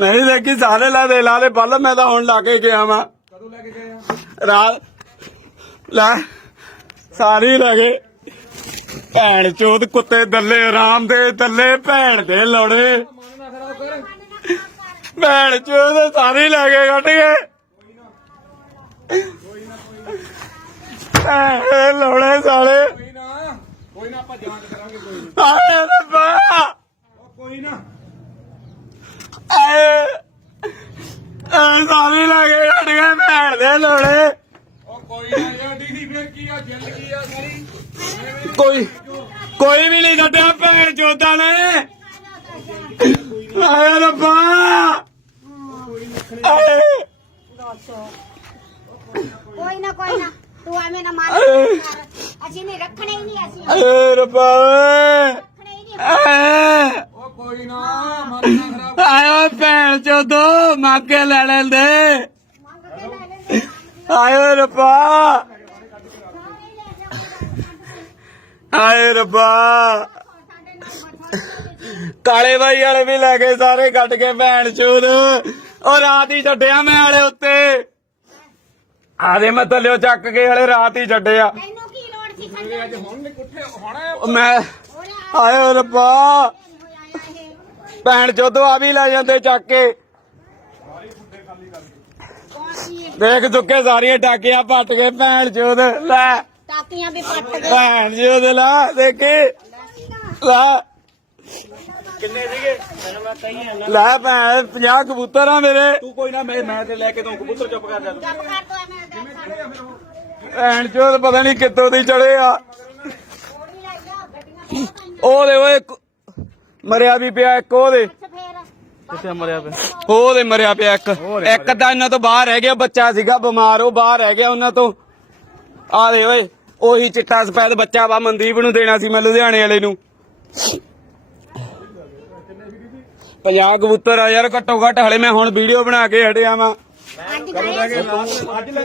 नहीं देखी सारे ला दे ला ले बल मैं तो हुण ला के गया वा रात ला सारी लगे भैन चोद कुत्ते दल्ले आराम दे दल्ले भैन दे लौड़े भैन चोद सारी लगे कट गए लौड़े सारे सारी लगे कट गए भैन दे लौड़े कोई भी नहीं कटिया भैन चोदा ने आए रब्बा कोई ना तू एवें ना मान ਅਸੀਂ ਨਹੀਂ ਰੱਖਣੇ ਹੀ ਨਹੀਂ ਅਸੀਂ आए रब्बा ਰੱਖਣੇ ਹੀ ਨਹੀਂ कोई ना मारना खराब आयो भैन चोदो मांगे ले लेंदे ਮੰਗ ਕੇ ਲੈ ਲੈਂਦੇ आयो रब्बा आए रब्बा काले भाई वाले भी ले गए सारे कट के भैन चोद और रात ही छड्डिया मैं वाले उत्ते आदे मैं थल्लियों चक के वाले रात ही छड्डिया ਤੈਨੂੰ ਕੀ ਲੋੜ ਸੀ ਸੰਡੇ आज हुण नहीं कुठे होना मैं आयो रब्बा भैन चोदो आ भी ले जाते चक के देख चुके सारिया टाकिया पट के भैन चोद लै ਟਾਕੀਆਂ ਵੀ ਪੱਟ ਗਏ भैन चोद ला देखी ला किन्ने सीगे मैंने मैं कही है ना लै भैन 50 कबूतर आ मेरे तू कोई ना मैं ते लेके दूं कबूतर चुप कर जा ਜੱਪ ਕਰ ਦੋ ਐਵੇਂ ਦੇਖ भैन चोद पता नहीं कितों दी चढ़े आ ਥੋੜੀ ਲੈ ਜਾ ਗੱਡੀਆਂ ओदे ओए मरिया भी पिया एक ओदे ਫੇਰ किथे मरिया पे ਉਹਦੇ ਮਰਿਆ ਪਿਆ ਇੱਕ ਤਾਂ ਇਹਨਾਂ ਤੋਂ ਬਾਹਰ ਰਹਿ ਗਿਆ ਬੱਚਾ ਸੀਗਾ ਬਿਮਾਰ ਉਹ ਬਾਹਰ ਰਹਿ ਗਿਆ ਉਹਨਾਂ ਤੋਂ ਆ ਦੇ ਓਏ ਉਹੀ ਚਿੱਟਾ ਸਫੈਦ ਬੱਚਾ ਵਾ ਮਨਦੀਪ ਨੂੰ ਦੇਣਾ ਸੀ ਮੈਂ ਲੁਧਿਆਣੇ ਵਾਲੇ ਨੂੰ 50 ਕਬੂਤਰ ਆ ਯਾਰ ਘੱਟੋ ਘੱਟ ਹਲੇ ਮੈਂ ਹੁਣ ਵੀਡੀਓ ਬਣਾ ਕੇ ਹਟਿਆ ਵਾਂ ਅੱਜ ਗਏ आज